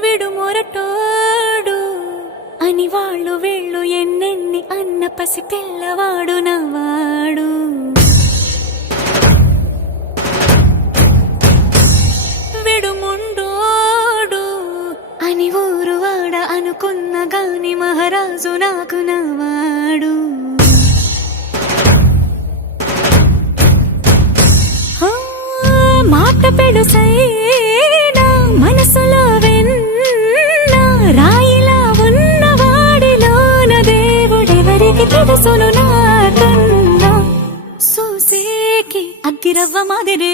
విడు మొరటోడు అని వాళ్ళు వీళ్ళు ఎన్నెన్ని అన్న పసి పిల్లవాడు నవాడు. విడు ముండోడు అని ఊరు వాడ అనుకున్న గాని మహారాజు నాకు నవాడు. మాట పెడుసైనా మనసులో వెన్న రాయిలా ఉన్నవాడిలోన దేవుడెవరికి తెలుసును నాకన్నా. సూసేకి అగ్గిరవ్వ మాదిరి